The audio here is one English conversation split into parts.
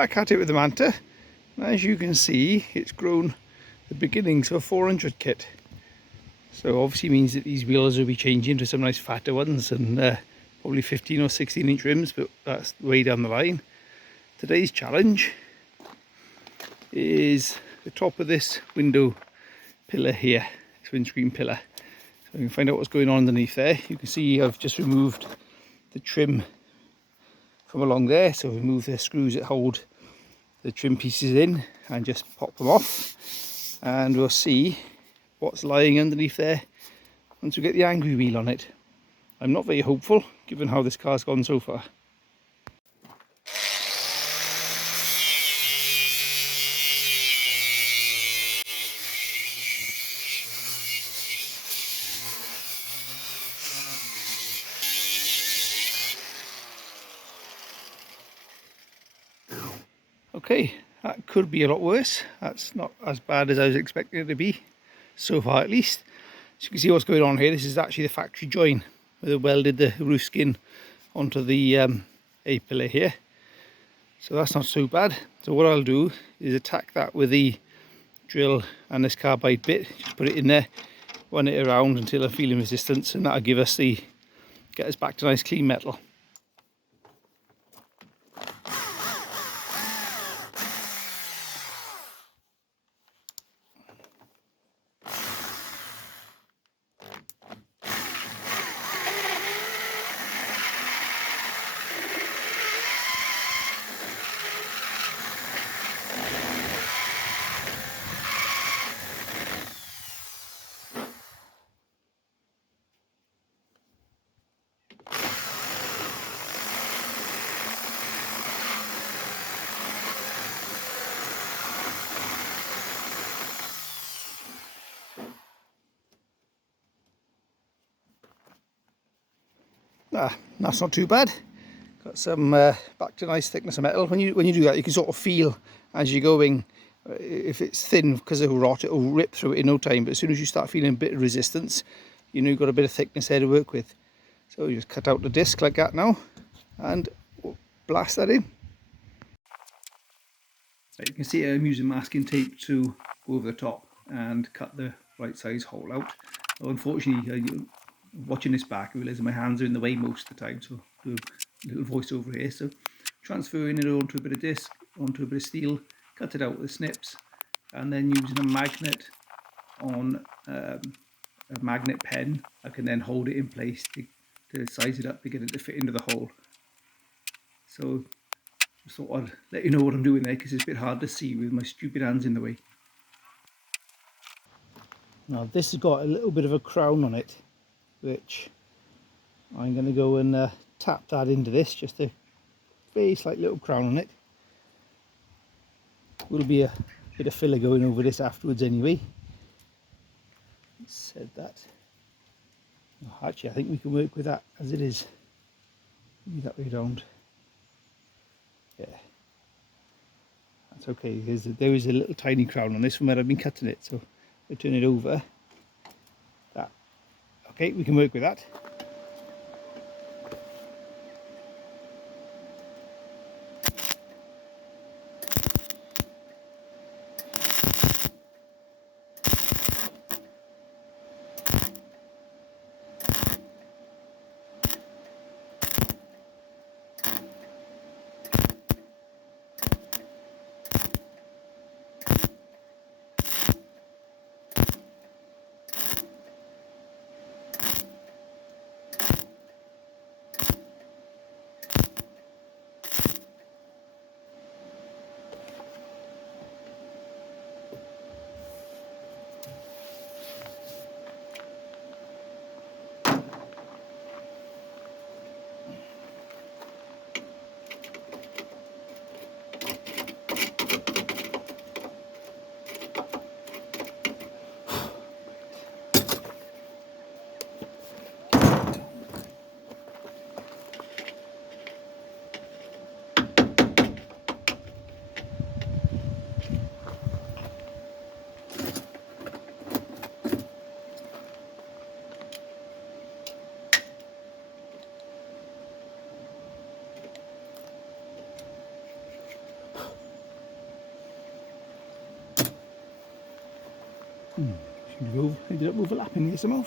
back at it with the Manta. As you can see, it's grown the beginnings of a 400 kit. So obviously means that these wheels will be changing to some nice fatter ones and probably 15 or 16 inch rims, but that's way down the line. Today's challenge is the top of this window pillar here, this windscreen pillar. So you can find out what's going on underneath there. You can see I've just removed the trim from along there, so remove the screws that hold the trim pieces in and just pop them off, and we'll see what's lying underneath there once we get the angry wheel on it. I'm not very hopeful given how this car's gone so far. Okay, that could be a lot worse. That's not as bad as I was expecting it to be, so far at least. So you can see what's going on here. This is actually the factory join where they welded the roof skin onto the A-pillar here. So that's not so bad. So what I'll do is attack that with the drill and this carbide bit. Just put it in there, run it around until I'm feeling resistance, and that'll get us back to nice clean metal. That's not too bad. Got some back to nice thickness of metal. When you do that, you can sort of feel as you're going. If it's thin because of rot, it'll rip through it in no time. But as soon as you start feeling a bit of resistance, you know you've got a bit of thickness there to work with. So you just cut out the disc like that now, and blast that in. So you can see I'm using masking tape to go over the top and cut the right size hole out. Well, unfortunately, watching this back, I realise my hands are in the way most of the time, so do a little voice over here. So transferring it onto a bit of disc, onto a bit of steel, cut it out with snips, and then using a magnet on a magnet pen, I can then hold it in place to size it up to get it to fit into the hole. So just thought I'd let you know what I'm doing there, because it's a bit hard to see with my stupid hands in the way. Now this has got a little bit of a crown on it, which I'm going to go and tap that into this, just a very slight little crown on it. Will be a bit of filler going over this afterwards anyway. Said that. Oh, actually, I think we can work with that as it is. Maybe that way around. Yeah, that's okay, because there is a little tiny crown on this from where I've been cutting it, so I turn it over. That. Okay, we can work with that. Ended up overlapping here somehow.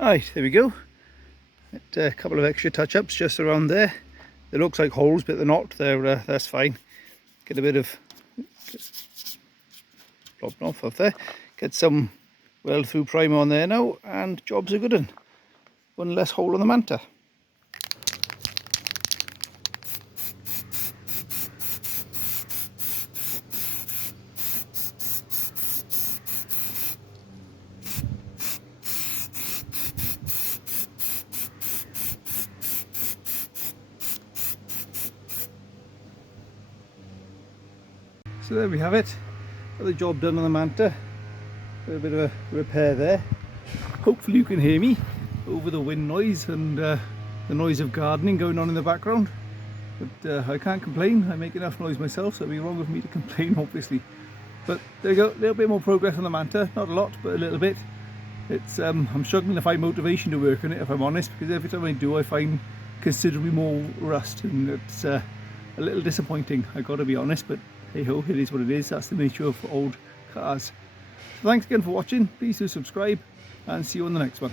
Right, there we go. A couple of extra touch-ups just around there. They looks like holes, but they're not. That's fine. Get a bit of dropping off of there. Get some weld through primer on there now, and jobs are good. And one less hole on the Manta. So there we have it. Got the job done on the Manta. A bit of a repair there. Hopefully you can hear me over the wind noise and the noise of gardening going on in the background. But I can't complain. I make enough noise myself, so it'd be wrong of me to complain, obviously. But there you go. A little bit more progress on the Manta. Not a lot, but a little bit. It's I'm struggling to find motivation to work on it, if I'm honest, because every time I do, I find considerably more rust, and it's a little disappointing. I got to be honest, but hey ho, it is what it is. That's the nature of old cars. So thanks again for watching. Please do subscribe, and see you on the next one.